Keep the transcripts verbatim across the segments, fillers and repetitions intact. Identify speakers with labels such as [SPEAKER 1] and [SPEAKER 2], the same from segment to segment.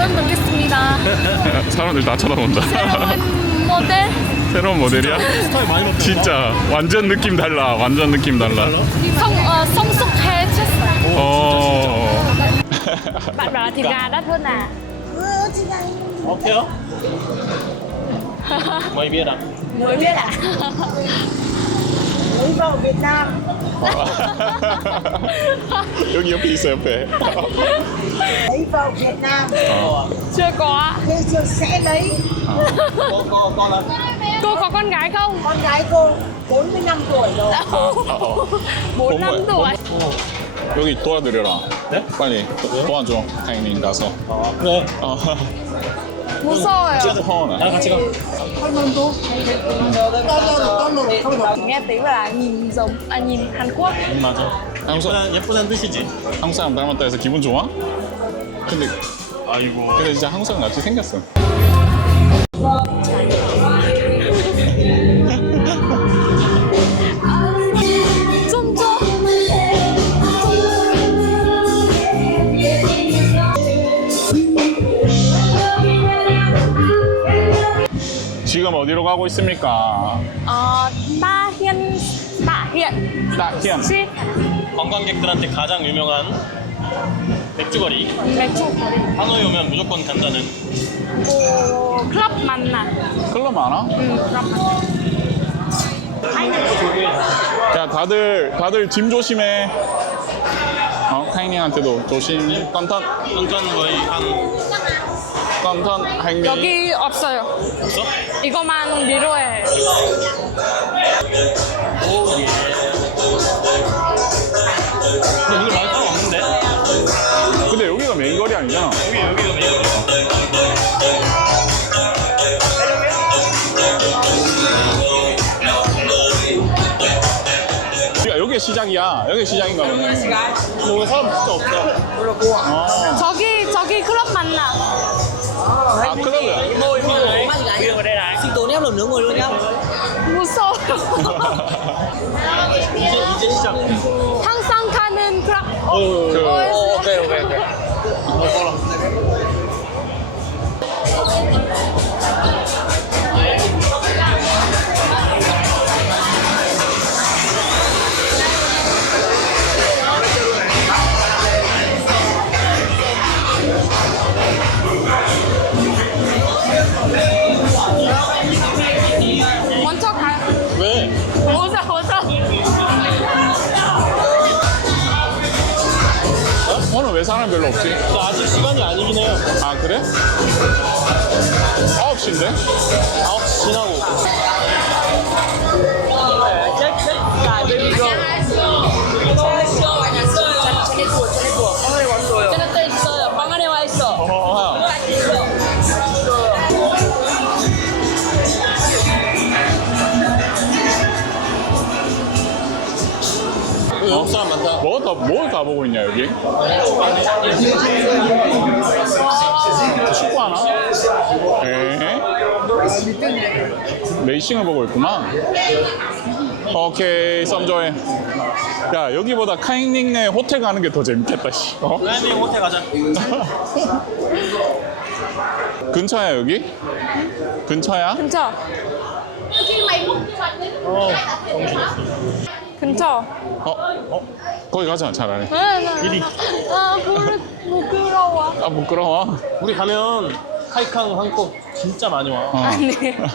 [SPEAKER 1] 도전하겠습니다.
[SPEAKER 2] 사람들 다 쳐다본다.
[SPEAKER 1] 새로운 모델.
[SPEAKER 2] 새로운 모델이야?
[SPEAKER 3] 스타일 많이 바뀌었나?
[SPEAKER 2] 진짜 완전 느낌 달라. 완전 느낌 달라.
[SPEAKER 1] 성, 어, 성숙해졌어요.
[SPEAKER 2] 어.
[SPEAKER 1] Bạn bảo là thịt gà đắt hơn à?
[SPEAKER 3] 어때요? mới biết à?
[SPEAKER 1] Mới biết ạ.
[SPEAKER 4] Lấy vào Việt Nam.
[SPEAKER 2] 여기 옆에 있어 옆에.
[SPEAKER 4] Lấy vào Việt Nam.
[SPEAKER 1] Chưa có.
[SPEAKER 4] Thế giờ sẽ lấy.
[SPEAKER 3] có, có, con là
[SPEAKER 1] Cô có con gái không?
[SPEAKER 4] Con gái cô bốn mươi lăm tuổi rồi.
[SPEAKER 1] bốn năm tuổi.
[SPEAKER 2] 여기 도와드려라.
[SPEAKER 3] 네?
[SPEAKER 2] 빨리 도, 도와줘. 타이밍 가서.
[SPEAKER 3] 아, 그래.
[SPEAKER 2] 어.
[SPEAKER 1] 무서워요.
[SPEAKER 2] 허나.
[SPEAKER 3] 나랑 같이 가.
[SPEAKER 1] Nghe tiếng là nhìn giống, à nhìn Hàn Quốc.
[SPEAKER 3] 응, 맞아.
[SPEAKER 2] 한국,
[SPEAKER 3] 예쁘다는, 예쁘다는 뜻이지.
[SPEAKER 2] 한국 사람 닮았다 해서 기분 좋아? 근데
[SPEAKER 3] 아이고.
[SPEAKER 2] 근데 진짜 한국 사람 같이 생겼어.
[SPEAKER 1] 좀 더.
[SPEAKER 2] 지금 어디로 가고 있습니까?
[SPEAKER 1] 어, Ba Hiên, Ba Hiên.
[SPEAKER 2] 따히안.
[SPEAKER 1] 시
[SPEAKER 3] 관광객들한테 가장 유명한 맥주거리.
[SPEAKER 1] 맥주
[SPEAKER 3] 하노이 오면 무조건 간다는.
[SPEAKER 1] 오, 클럽 만나.
[SPEAKER 2] 클럽 많아?
[SPEAKER 1] 응, 클럽 만나.
[SPEAKER 2] 야 다들 다들 짐 조심해. 어 카이닝한테도 조심. 깜탄
[SPEAKER 3] 한전 거의 한
[SPEAKER 2] 깜탄 행리.
[SPEAKER 1] 여기 없어요.
[SPEAKER 3] 없어?
[SPEAKER 1] 이거만 미로에.
[SPEAKER 3] 오, 예. 근데 오늘 많이 사람 없는데?
[SPEAKER 2] 근데 여기가 메인 거리 아니잖아.
[SPEAKER 3] 여기, 여기가 메인
[SPEAKER 2] 야, 여기 시작이야. 여기 시작인가 보네.
[SPEAKER 3] 여기 사람 진짜 없어.
[SPEAKER 2] 어.
[SPEAKER 1] 저기 저기 클럽 만나.
[SPEAKER 2] 아 클럽이야.
[SPEAKER 4] Xin tốn em lần nữa ngồi luôn nhá.
[SPEAKER 1] 무서워.
[SPEAKER 3] 이제, 이제 시작.
[SPEAKER 1] 항상 가는 클럽. 어,
[SPEAKER 2] 그
[SPEAKER 1] 어,
[SPEAKER 3] 오케이, 오케이, 오케이.
[SPEAKER 1] 먼저 가요.
[SPEAKER 3] 왜?
[SPEAKER 1] 오자 오자.
[SPEAKER 2] 오늘 왜 사람 별로 없지?
[SPEAKER 3] 근데 아직 시간이 아니긴 해요.
[SPEAKER 2] 아 그래? 아홉 시인데?
[SPEAKER 3] 아홉 시 지나고.
[SPEAKER 1] 쟤네들 있어요. 방 안에 와 있어.
[SPEAKER 2] 어,
[SPEAKER 3] 영국 사람 많다.
[SPEAKER 2] 뭐다 뭐 보고 있냐 여기? 축구 하나? 에? 레이싱을 보고 있구만. 오케이 썸조해. 야 여기보다 카이닝네 호텔 가는 게 더 재밌겠다. 씨. 어?
[SPEAKER 3] 라이닝 호텔 가자.
[SPEAKER 2] 근처야 여기? 근처야?
[SPEAKER 1] 근처.
[SPEAKER 3] 어, 정신.
[SPEAKER 1] 근처.
[SPEAKER 2] 어? 어? 거기 가자 잘하네.
[SPEAKER 3] 이리.
[SPEAKER 1] 아 부끄 부끄러워.
[SPEAKER 2] 아 부끄러워.
[SPEAKER 3] 우리 가면 카이캉 한국 진짜 많이 와.
[SPEAKER 2] 어.
[SPEAKER 1] 아니.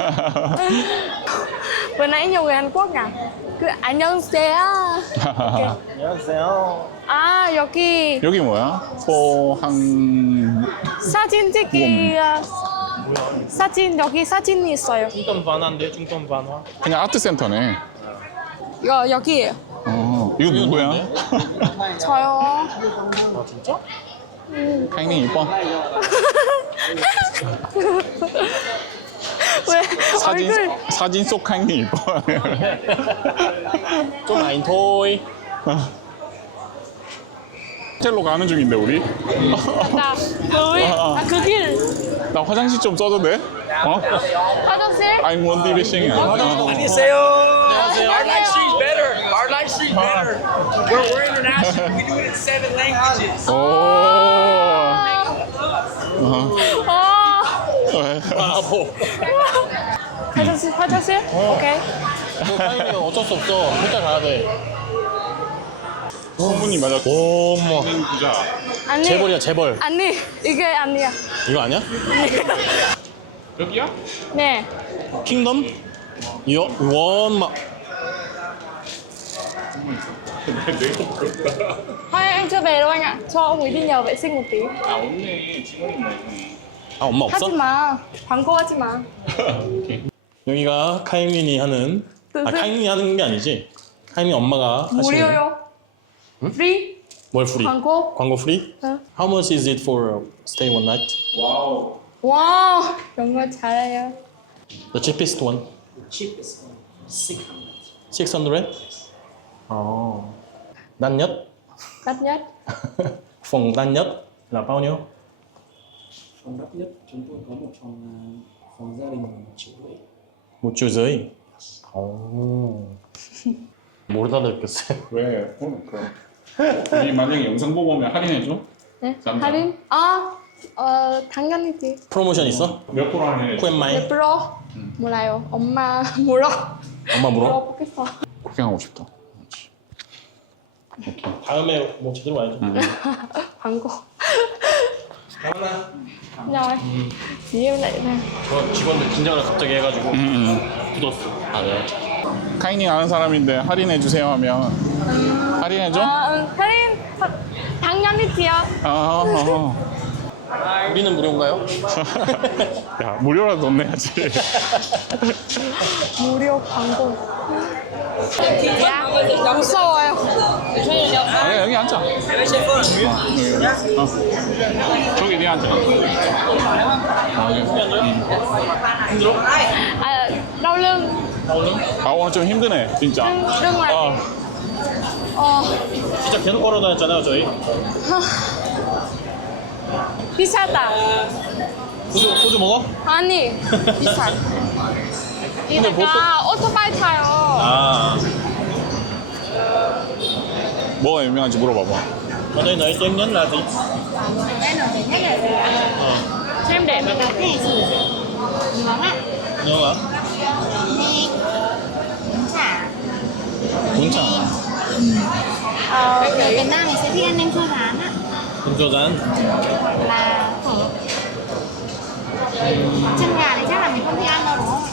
[SPEAKER 1] Vừa nãy nhiều người Hàn Quốc à? 그 안녕하세요.
[SPEAKER 3] 안녕하세요.
[SPEAKER 1] 아 여기
[SPEAKER 2] 여기 뭐야? 포항
[SPEAKER 1] 사진 찍기 어, 사진 여기 사진이 있어요.
[SPEAKER 3] 중점 반환인데 중점 반환.
[SPEAKER 2] 그냥 아트 센터네.
[SPEAKER 1] 이거 여기에요.
[SPEAKER 2] 어, 이거 누구야?
[SPEAKER 1] 저요.
[SPEAKER 3] 아 진짜?
[SPEAKER 2] 카이닝 이뻐.
[SPEAKER 1] 왜
[SPEAKER 2] 사진
[SPEAKER 1] 얼굴
[SPEAKER 2] 사진 속 카이닝 이뻐.
[SPEAKER 3] 좀 아닌 토이.
[SPEAKER 2] 호텔로 가는 중인데 우리.
[SPEAKER 1] 나 여기 아그 길.
[SPEAKER 2] 나 화장실 좀 써도 돼? 어?
[SPEAKER 1] 화장실?
[SPEAKER 2] I'm one division.
[SPEAKER 5] 안녕하세요. Our live stream's better. Our live stream's better. We're, we're international. We do it in seven languages.
[SPEAKER 2] 오. 어.
[SPEAKER 1] 어.
[SPEAKER 3] 바보.
[SPEAKER 1] 화장실, 화장실? 오케이.
[SPEAKER 3] 타이밍은 어쩔 수 없어. 호텔 가야 돼.
[SPEAKER 2] 소문이 맞았고.
[SPEAKER 3] 어머.
[SPEAKER 2] 부자.
[SPEAKER 1] 아니.
[SPEAKER 3] 재벌이야 재벌.
[SPEAKER 1] 아니, 이게 아니야.
[SPEAKER 3] 이거 아니야?
[SPEAKER 2] 여기야?
[SPEAKER 1] 네.
[SPEAKER 3] 킹덤? 여 원마.
[SPEAKER 1] Thôi em chưa về đâu anh ạ. Cho ông ấy đi nhờ vệ sinh một tí.
[SPEAKER 2] 아 없네. 직원 있네.
[SPEAKER 3] 아 엄마 없어?
[SPEAKER 1] 하지 마. 광고 하지 마.
[SPEAKER 3] 여기가 카이민이 하는. 아 카이민이 하는 게 아니지. 카이민 엄마가 하시는.
[SPEAKER 1] 무료요. Free.
[SPEAKER 3] 뭘 프리?
[SPEAKER 1] 광고.
[SPEAKER 3] 광고 프리?
[SPEAKER 1] 응.
[SPEAKER 3] How much is it for stay one night?
[SPEAKER 2] 와우.
[SPEAKER 1] 와우. 영어 잘해요.
[SPEAKER 3] The cheapest one.
[SPEAKER 4] Cheapest one, six hundred.
[SPEAKER 3] six hundred? Ồ. Đắt nhất.
[SPEAKER 1] Đắt nhất.
[SPEAKER 3] Phòng đắt nhất là bao nhiêu?
[SPEAKER 6] Phòng đắt nhất chúng tôi có một phòng à, phòng gia đình một triệu rưỡi.
[SPEAKER 3] một triệu rưỡi. 오. 모르다 듣겠어요.
[SPEAKER 2] 왜? 어, 그럼. 우리 만약에 영상 보고 오면 할인해줘?
[SPEAKER 1] 네.
[SPEAKER 2] 쌈장.
[SPEAKER 1] 할인? 아, 어, 당연히지.
[SPEAKER 3] 프로모션 있어?
[SPEAKER 2] 몇 프로 할인해?
[SPEAKER 1] 몇
[SPEAKER 3] 쿠엠마이?
[SPEAKER 1] 프로? 몰라요. 엄마 물어.
[SPEAKER 3] 엄마 물어?
[SPEAKER 1] 물어보겠어.
[SPEAKER 2] 구경하고 싶다.
[SPEAKER 3] 다음에 뭐 제대로 와야죠.
[SPEAKER 1] 광고.
[SPEAKER 3] 하나.
[SPEAKER 1] Rồi. Chị em lại nè.
[SPEAKER 3] 저 직원들 긴장을 갑자기 해가지고
[SPEAKER 2] 음,
[SPEAKER 3] 굳었어. 아 네.
[SPEAKER 2] 카이닝 아는 사람인데 할인해 주세요 하면 할인해줘?
[SPEAKER 1] 아, 응. 할인 하- 당연히지요.
[SPEAKER 2] 아, 아.
[SPEAKER 3] 우리는 무료인가요?
[SPEAKER 2] 야 무료라도 돈 내야지.
[SPEAKER 1] 무료 광고. 야, 무서워요.
[SPEAKER 2] 아, 여기 앉아. 어, 여기, 여기. 어. 저기 네 앉아. 아, 여기. 응.
[SPEAKER 1] 아, đau lưng.
[SPEAKER 2] 아 오늘 좀 힘드네 진짜.
[SPEAKER 1] lưng lưng là
[SPEAKER 2] 어.
[SPEAKER 1] 어,
[SPEAKER 3] 진짜 계속 걸어 다녔잖아요 저희.
[SPEAKER 1] 비싸다.
[SPEAKER 3] 소주 소주 먹어?
[SPEAKER 1] 아니, 비싸.
[SPEAKER 3] 근데 보통-
[SPEAKER 1] 이따가 오토바이 타요.
[SPEAKER 3] 아.
[SPEAKER 2] 뭐가 유명한지 물어봐봐.
[SPEAKER 3] ở đây nổi tiếng nhất là gì?
[SPEAKER 7] Đây nổi tiếng nhất là gì ạ?
[SPEAKER 3] Ờ.
[SPEAKER 1] Cho em để
[SPEAKER 7] Cái này chỉ nướng ạ,
[SPEAKER 3] Nướng hả?
[SPEAKER 7] nem, bún chả.
[SPEAKER 3] bún chả.
[SPEAKER 7] Ờ, người Việt Nam thì sẽ thích ăn nem chua rán ạ,
[SPEAKER 3] nem chua rán.
[SPEAKER 7] là phở. Chân gà thì chắc là mình không thích ăn đâu đúng không?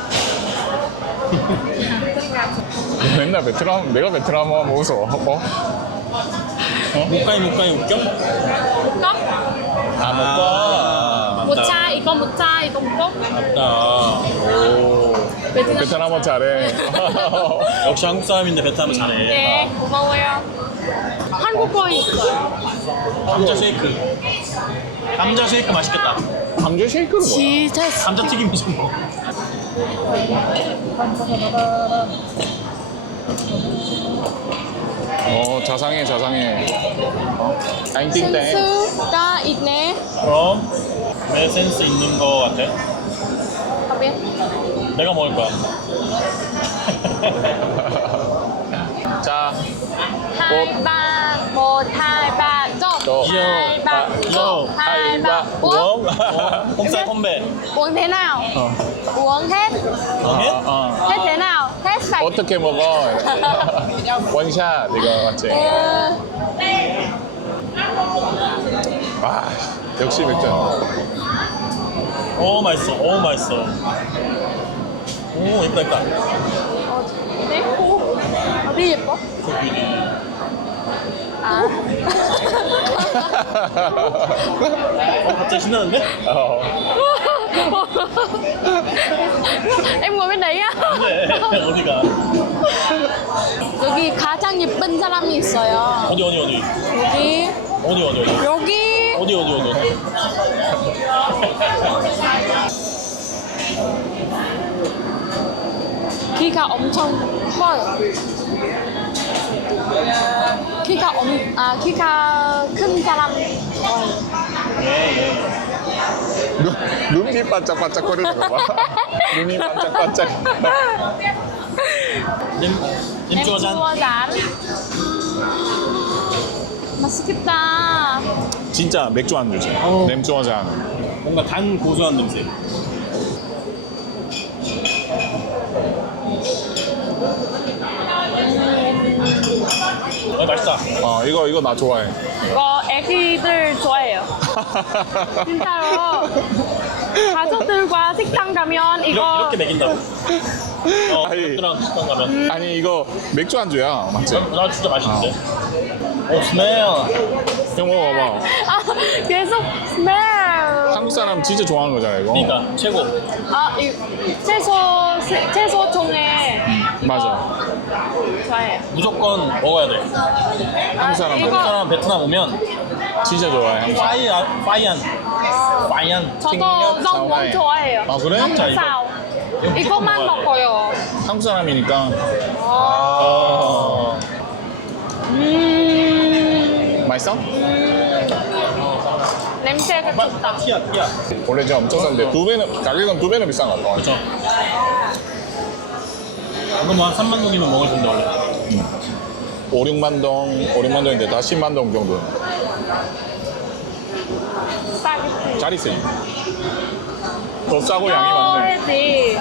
[SPEAKER 2] 맨날 베트남 내가 베트남 하면 웃어. 어?
[SPEAKER 3] 못가이 못가이 웃겨?
[SPEAKER 1] cốc.
[SPEAKER 2] 아 먹고.
[SPEAKER 1] Một chai, 이거 một chai, 이거 một cốc.
[SPEAKER 3] 맞다.
[SPEAKER 2] 오.
[SPEAKER 1] 베트남.
[SPEAKER 2] 베트남어 잘해.
[SPEAKER 3] 역시 한국 사람인데 베트남 잘해.
[SPEAKER 1] 네, 고마워요. 한국어 있어요.
[SPEAKER 3] 감자 쉐이크. 감자 쉐이크 맛있겠다.
[SPEAKER 2] 감자 쉐이크는 뭐야?
[SPEAKER 1] 진짜
[SPEAKER 3] 감자 튀김 좀 먹어.
[SPEAKER 2] 어 자상해 자상해. 어? 땡땡땡.
[SPEAKER 1] 센스가 있네.
[SPEAKER 3] 그럼 내 센스 있는 거 같아.
[SPEAKER 1] Không biết.
[SPEAKER 3] 내가 먹을 거야.
[SPEAKER 2] 자.
[SPEAKER 1] Hai ba, một hai ba, chốt.
[SPEAKER 2] Chốt.
[SPEAKER 1] Hai ba, một hai ba, uống.
[SPEAKER 3] uống. 홈살 컴배.
[SPEAKER 1] Uống thế nào?
[SPEAKER 2] 어.
[SPEAKER 1] Uống hết.
[SPEAKER 3] 어?
[SPEAKER 2] 어.
[SPEAKER 1] Hết thế nào? Hết sạch.
[SPEAKER 2] 어떻게 먹어? 원샷 이거 맞지?
[SPEAKER 1] Ừ.
[SPEAKER 2] 아 역시 맥주.
[SPEAKER 3] 오 맛있어. 오 맛있어. 오 예쁘다 예쁘다.
[SPEAKER 1] Đấy, khu. Đi 예뻐? 아.
[SPEAKER 3] 어, 갑자기 신나는데?
[SPEAKER 2] 어.
[SPEAKER 1] Em ngồi bên đấy á.
[SPEAKER 3] 네. 어디가?
[SPEAKER 1] 여기 가장 예쁜 사람이 있어요.
[SPEAKER 3] 어디 어디 어디?
[SPEAKER 1] 여기.
[SPEAKER 3] 어디 어디 어디?
[SPEAKER 1] 여기.
[SPEAKER 3] 어디 어디 어디? 어디?
[SPEAKER 1] 키가 엄청 커요. 키가 엄, 아 키가 큰 사람 좋아해요.
[SPEAKER 3] 예
[SPEAKER 2] 눈, 눈이 반짝반짝거리는 거 봐. 눈이 반짝반짝.
[SPEAKER 3] 예. 님
[SPEAKER 1] Em
[SPEAKER 3] 님주어 잔.
[SPEAKER 1] chua rán. Masakita.
[SPEAKER 2] 진짜 맥주 안주지.
[SPEAKER 3] 어.
[SPEAKER 2] 맥주 한잔.
[SPEAKER 3] 뭔가 단 고소한 냄새. 어, 맛있다.
[SPEAKER 2] 어, 이거 이거 나 좋아해.
[SPEAKER 1] 이거 애기들 좋아해요. 진짜로. 가족들과 식당 가면
[SPEAKER 3] 이렇게,
[SPEAKER 1] 이거
[SPEAKER 3] 이렇게 먹인다고? 어,
[SPEAKER 2] 아니.
[SPEAKER 3] 가족들랑 식당 가면.
[SPEAKER 2] 아니 이거 맥주 안주야, 맞지?
[SPEAKER 3] 나 진짜 맛있는데. 오, 스멜.
[SPEAKER 2] 형 먹어봐.
[SPEAKER 1] 아, 계속 스멜.
[SPEAKER 2] 한국 사람 진짜 좋아하는 거잖아 이거.
[SPEAKER 3] 그러니까 최고.
[SPEAKER 1] 아, 이 채소 세- 채소 종에
[SPEAKER 2] 맞아.
[SPEAKER 1] 좋아해요.
[SPEAKER 3] 무조건 먹어야 돼.
[SPEAKER 2] 한국 사람
[SPEAKER 1] 이거-
[SPEAKER 3] 한국 사람 베트남 오면
[SPEAKER 2] 진짜 좋아해. 한국 사람.
[SPEAKER 3] 파이안, 파이안, 파이안.
[SPEAKER 1] 저도
[SPEAKER 2] ting력
[SPEAKER 1] 너무
[SPEAKER 2] 사와해.
[SPEAKER 1] 좋아해요.
[SPEAKER 2] 아 그래?
[SPEAKER 3] 자, 이거.
[SPEAKER 1] sao?
[SPEAKER 3] 이거
[SPEAKER 1] 이것만
[SPEAKER 3] 무조건 먹어야
[SPEAKER 1] 먹어요.
[SPEAKER 2] 한국 사람이니까.
[SPEAKER 3] 어.
[SPEAKER 1] 음,
[SPEAKER 2] 맛있어?
[SPEAKER 1] 냄새가
[SPEAKER 3] 마-
[SPEAKER 1] 좋다.
[SPEAKER 3] 티야, 티야.
[SPEAKER 2] 원래 지금 엄청 싼데 두 배는 가격은 두 배는 비싼 거 같아.
[SPEAKER 3] 그렇죠. 이거 뭐 한 삼만 동이면 먹을 텐데 원래.
[SPEAKER 2] 오, 육만 동, 오, 육만 동인데 다 십만 동 정도.
[SPEAKER 1] 스파게티.
[SPEAKER 2] 잘 있어. 더 싸고 양이 많네.
[SPEAKER 1] 먹어야지.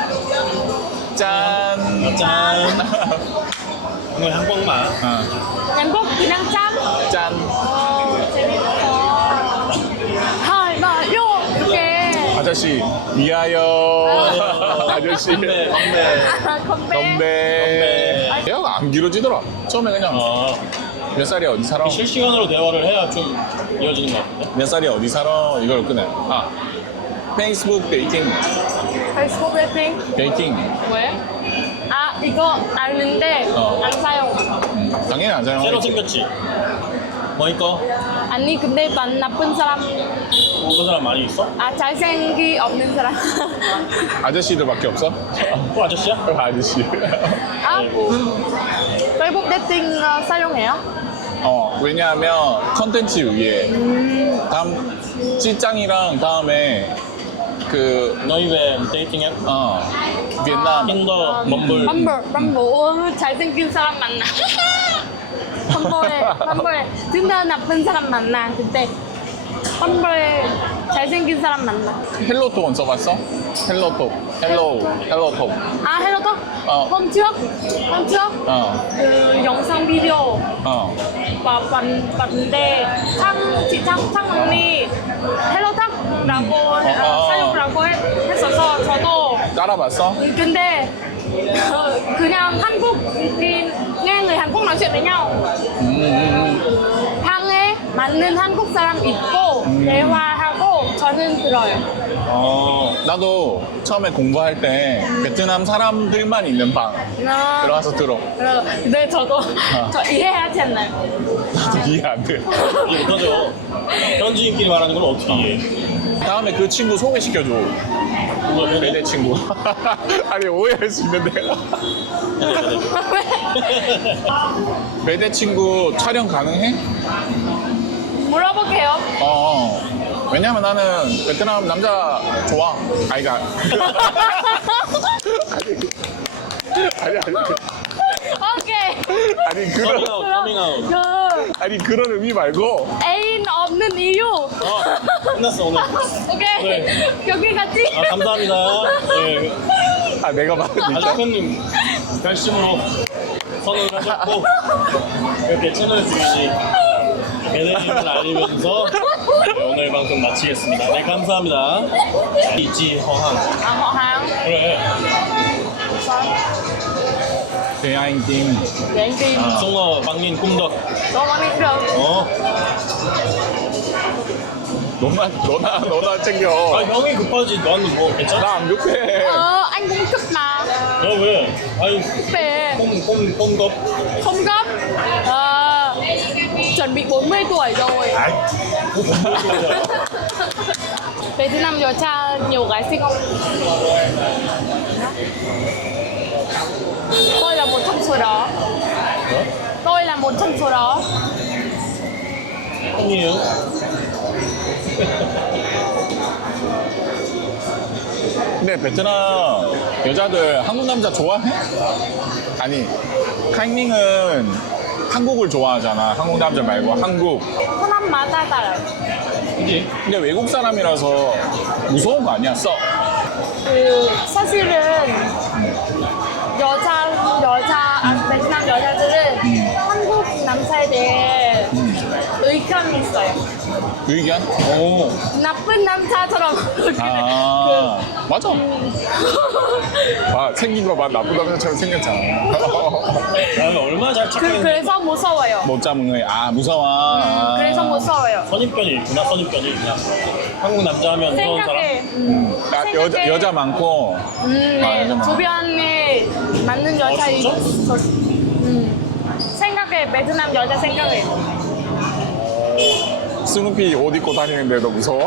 [SPEAKER 2] 짠.
[SPEAKER 3] 짠. 오늘 한국 맛.
[SPEAKER 2] 어,
[SPEAKER 1] 행복 그냥 짬.
[SPEAKER 2] 짠.
[SPEAKER 1] 어, 재밌어. 하이, 나, 요! 이렇게.
[SPEAKER 2] 아저씨 위하여. 아저씨
[SPEAKER 3] 건배, 건배.
[SPEAKER 1] 아, 건배.
[SPEAKER 2] 건배. 대화가 안 길어지더라. 처음에 그냥
[SPEAKER 3] 어.
[SPEAKER 2] 몇 살이야 어디 살아?
[SPEAKER 3] 실시간으로 대화를 해야 좀 이어지는 것 같은데.
[SPEAKER 2] 몇 살이야 어디 살아? 이걸 끝내. 아 페이스북 데이팅.
[SPEAKER 1] 페이스북 데이팅.
[SPEAKER 2] 데이팅.
[SPEAKER 1] 왜? 아, 이거 아는데
[SPEAKER 2] 어.
[SPEAKER 1] 안 사용.
[SPEAKER 2] 음, 당연히 안 사용하겠지.
[SPEAKER 3] 새로 생겼지. 뭐니까?
[SPEAKER 1] 아니, 근데 난 나쁜 사람.
[SPEAKER 3] 어떤 사람 많이 있어?
[SPEAKER 1] 아, 잘생기 없는 사람.
[SPEAKER 2] 아저씨들밖에 없어?
[SPEAKER 3] 또 아저씨야?
[SPEAKER 2] 아저씨.
[SPEAKER 1] 아, 페이스북 데이팅 어, 사용해요?
[SPEAKER 2] 어 왜냐하면 컨텐츠 위에 다음 찌짱이랑 다음에 그
[SPEAKER 3] 너희 왜 데이팅 앱?
[SPEAKER 2] 어, 비엔남
[SPEAKER 3] 킨더, 범블.
[SPEAKER 1] 럼블, 럼블. 오, 잘생긴 사람 만나. 럼블에, 럼블에. 진짜 나쁜 사람 만나. 그때 럼블에 잘생긴 사람 만나.
[SPEAKER 2] 헬로톡 써봤어? 헬로톡 헬로 헬로톡
[SPEAKER 1] 아, 헬로톡?
[SPEAKER 2] 어.
[SPEAKER 1] hôm trước, hôm trước
[SPEAKER 2] 어,
[SPEAKER 1] 그 영상 비디오
[SPEAKER 2] 어.
[SPEAKER 1] 봐- 봤- 봤는데 창, 창, 창 언니 헬로톡라고
[SPEAKER 2] 어.
[SPEAKER 1] 사용이라고 했어서 저도
[SPEAKER 2] 따라봤어?
[SPEAKER 1] 근데 그- 그냥 한국인 nghe người Hàn Quốc nói chuyện với nhau
[SPEAKER 2] 음, 음,
[SPEAKER 1] 방에 맞는 한국 사람 있고 대화하고 저는 들어요.
[SPEAKER 3] 어.
[SPEAKER 2] 음. 나도 처음에 공부할 때 베트남 사람들만 있는 방
[SPEAKER 1] 아,
[SPEAKER 2] 들어가서 들어.
[SPEAKER 1] 그래서 근데 저도 저 이해하지 않나요?
[SPEAKER 2] 나도 이해 안 돼.
[SPEAKER 3] 이게 어떠죠? 현지인끼리 말하는 건 어떻게 이해?
[SPEAKER 2] 다음에 그 친구 소개시켜줘.
[SPEAKER 3] 그거 왜
[SPEAKER 2] 배대 친구. 아니 오해할 수 있는데. 배대 친구 촬영 가능해?
[SPEAKER 1] 물어볼게요.
[SPEAKER 2] 어, 어. 왜냐면 나는 베트남 남자 좋아. 아이가. 아니, 아니, 아니.
[SPEAKER 1] 오케이.
[SPEAKER 2] 아니, 그런,
[SPEAKER 3] 커밍아웃, 커밍아웃.
[SPEAKER 1] 그
[SPEAKER 2] 아니, 그런 의미 말고.
[SPEAKER 1] 애인 없는 이유.
[SPEAKER 3] 어, 끝났어 오늘.
[SPEAKER 1] 오케이.
[SPEAKER 3] 네.
[SPEAKER 1] 여기까지.
[SPEAKER 3] 아, 감사합니다. 네,
[SPEAKER 2] 아, 내가
[SPEAKER 3] 아주
[SPEAKER 2] 말하니까.
[SPEAKER 3] 큰 결심으로 선언을 하셨고 이렇게 채널 주인이 배대님을 알리면서 네, 오늘 방송 마치겠습니다. 네, 감사합니다. 이지 허항.
[SPEAKER 1] 아, họ hàng.
[SPEAKER 3] 그래.
[SPEAKER 2] 대아인 팀.
[SPEAKER 1] Để anh tìm.
[SPEAKER 3] 송어 방린 꿈덕.
[SPEAKER 1] Có món đi được.
[SPEAKER 3] 어.
[SPEAKER 2] 너만, 너나, 너나 챙겨.
[SPEAKER 3] 아, 형이 급하지. 너는 뭐 괜찮아?
[SPEAKER 2] 나 안 급해.
[SPEAKER 1] Ờ, anh cũng thích mà.
[SPEAKER 3] 너 왜? 아니,
[SPEAKER 1] Về
[SPEAKER 3] 꼼, 꼼, 꼼덕.
[SPEAKER 1] không gấp. Ờ, chuẩn bị bốn mươi tuổi rồi.
[SPEAKER 3] 아이, 뭐 뭔 소리야.
[SPEAKER 1] Về thứ năm rồi cha nhiều gái xinh không? Tôi là một trong số đó. Tôi là một trong số đó.
[SPEAKER 3] 형이에요?
[SPEAKER 2] 근데 베트남 여자들 한국 남자 좋아해? 아니, 카잉닝은 한국을 좋아하잖아. 한국 남자 말고 한국.
[SPEAKER 1] 사람마다 달라요.
[SPEAKER 3] 하지.
[SPEAKER 2] 근데 외국 사람이라서 무서운 거 아니야? 써.
[SPEAKER 1] 그 사실은 여자 여자 아, 베트남 여자들은 한국 남자에 대해 의견이 있어요.
[SPEAKER 2] 의견? 오.
[SPEAKER 1] 나쁜 남자처럼
[SPEAKER 2] 아, 맞아. 아, 생긴 거만 나쁜 남자처럼 생겼잖아.
[SPEAKER 3] 나는 얼마나 잘
[SPEAKER 1] 그,
[SPEAKER 3] 착각했는데.
[SPEAKER 1] 그래서 무서워요.
[SPEAKER 2] 못 잡은 거야. 아, 무서워. 아.
[SPEAKER 1] 그래서 무서워요.
[SPEAKER 3] 선입견이 있구나, 선입견이. 그냥 한국 남자 하면 무서운 사람.
[SPEAKER 1] 생각해. 음,
[SPEAKER 2] 아, 여자, 여자 많고.
[SPEAKER 1] 음, 네.
[SPEAKER 2] 아, 여자 많아.
[SPEAKER 1] 주변에 맞는 여자
[SPEAKER 3] 어, 진짜?
[SPEAKER 1] 있어. 음. 생각해. 베트남 여자 생각해.
[SPEAKER 2] 스누피 옷 입고 다니는데도 무서워?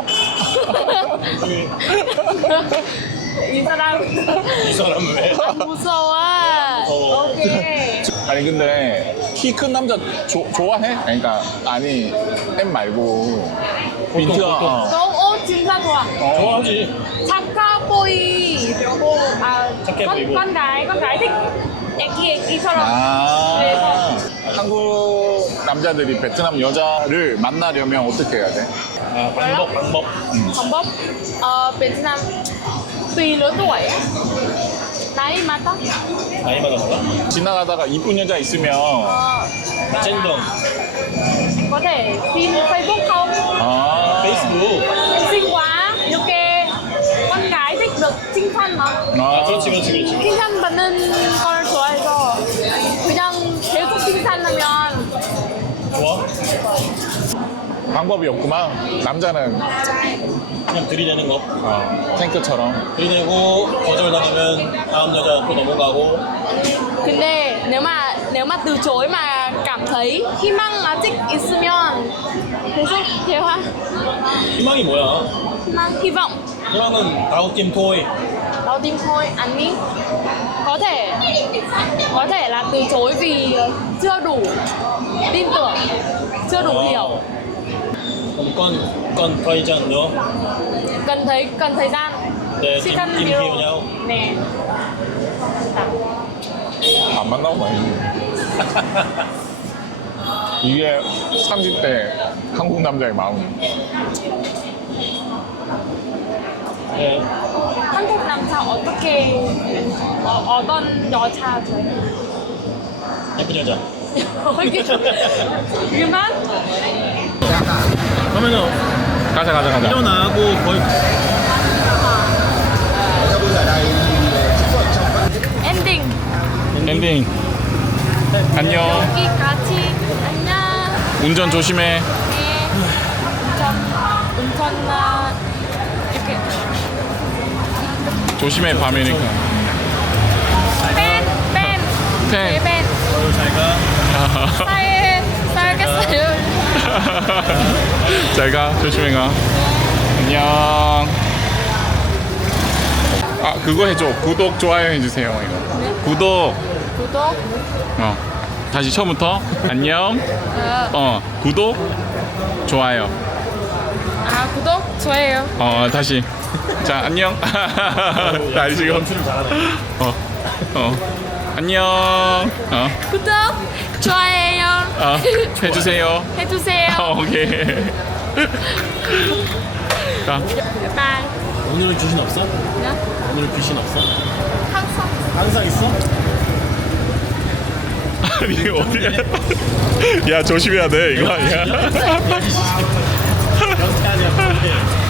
[SPEAKER 1] 이 사람
[SPEAKER 3] 이 사람 왜?
[SPEAKER 1] 무서워.
[SPEAKER 3] 어.
[SPEAKER 1] 오케이.
[SPEAKER 2] 아니 근데 키 큰 남자 조, 좋아해? 그러니까 아니 엠 말고 민트가
[SPEAKER 3] 보통.
[SPEAKER 2] 어.
[SPEAKER 1] 너 옷 진짜 좋아.
[SPEAKER 3] 좋아하지.
[SPEAKER 1] 착하 보이고 아
[SPEAKER 3] 착해
[SPEAKER 1] con,
[SPEAKER 3] 보이고.
[SPEAKER 1] con gái con gái thích 애기 애기처럼.
[SPEAKER 2] 아
[SPEAKER 1] 그래서
[SPEAKER 2] 한국 남자들이 베트남 여자를 만나려면 어떻게 해야 돼?
[SPEAKER 3] 아, 방법, 방법.
[SPEAKER 1] 방법 어 베트남 tùy lứa tuổi 나이 많다.
[SPEAKER 3] 나이 많았다.
[SPEAKER 2] 지나가다가 이쁜 여자 있으면
[SPEAKER 1] 어,
[SPEAKER 3] 젠동,
[SPEAKER 1] có thể xin Facebook không?
[SPEAKER 2] 아
[SPEAKER 3] 페이스북.
[SPEAKER 1] Xinh quá, 이렇게 con gái thích được 칭찬 막.
[SPEAKER 3] 아, 그렇지, 그렇지, 그렇지.
[SPEAKER 1] 칭찬받는 걸 좋아해서 그냥 계속 칭찬하면
[SPEAKER 3] 좋아?
[SPEAKER 2] 방법이 없구만. 남자는
[SPEAKER 3] 그냥 들이대는 거.
[SPEAKER 2] 어, 탱크처럼.
[SPEAKER 3] 들이대고 거절당하면 다음 여자 또 넘어가고.
[SPEAKER 1] 근데 nếu mà nếu mà từ chối mà cảm thấy 희망 아직 있으면 계속 대화.
[SPEAKER 3] 희망이 뭐야?
[SPEAKER 1] 희망, hy vọng.
[SPEAKER 3] 희망은 다우팀 토이.
[SPEAKER 1] Đau tim thôi, anh ý. Có thể có thể là từ chối vì chưa đủ tin tưởng, chưa đủ hiểu.
[SPEAKER 3] 그럼 건, 건 더이장 너?
[SPEAKER 1] Cần thấy cần thời gian.
[SPEAKER 3] 네,
[SPEAKER 1] Chỉ
[SPEAKER 3] 팀,
[SPEAKER 1] cần
[SPEAKER 3] 팀
[SPEAKER 1] hiểu.
[SPEAKER 3] 키우냐고?
[SPEAKER 1] Nè.
[SPEAKER 2] 안 만나고 많이. 이게 삼십 대 한국 남자의 마음.
[SPEAKER 3] 네.
[SPEAKER 1] 한국 남자 어떻게 어, 어떤 여자 좋아해?
[SPEAKER 3] 예쁜 여자.
[SPEAKER 1] 그만?
[SPEAKER 3] 그러면은
[SPEAKER 2] 가자 가자 가자.
[SPEAKER 3] 일어나고 거의
[SPEAKER 1] 엔딩.
[SPEAKER 2] 엔딩. 안녕.
[SPEAKER 1] 여기 같이 안녕.
[SPEAKER 2] 운전 조심해.
[SPEAKER 1] 네. 운전 운전 나 이렇게
[SPEAKER 2] 조심해 밤이니까.
[SPEAKER 1] 뺀 뺀.
[SPEAKER 2] 펜.
[SPEAKER 1] 뺀.
[SPEAKER 3] 오늘 잘 가.
[SPEAKER 1] 사회 살겠어요.
[SPEAKER 2] 잘 가. 조심해 가. 안녕. 아 그거 해줘. 구독 좋아요 해주세요 이거. 구독.
[SPEAKER 1] 구독.
[SPEAKER 2] 어. 다시 처음부터. 안녕.
[SPEAKER 1] 어,
[SPEAKER 2] 어. 구독. 좋아요.
[SPEAKER 1] 아 구독 좋아요.
[SPEAKER 2] 어 다시. 자 안녕. 다시 지금.
[SPEAKER 3] 연출을 잘하네.
[SPEAKER 2] 어. 어. 안녕. 어.
[SPEAKER 1] 구독 좋아요.
[SPEAKER 2] 어. 해주세요.
[SPEAKER 1] 해주세요.
[SPEAKER 2] 어, 오케이. 자.
[SPEAKER 1] 바이.
[SPEAKER 3] 오늘은 귀신 없어?
[SPEAKER 1] 네?
[SPEAKER 3] 오늘 귀신 없어?
[SPEAKER 1] 항상.
[SPEAKER 3] 항상 있어?
[SPEAKER 2] 아니 어디야? 야 조심해야 돼 이거 아니야?
[SPEAKER 3] 연습해야지.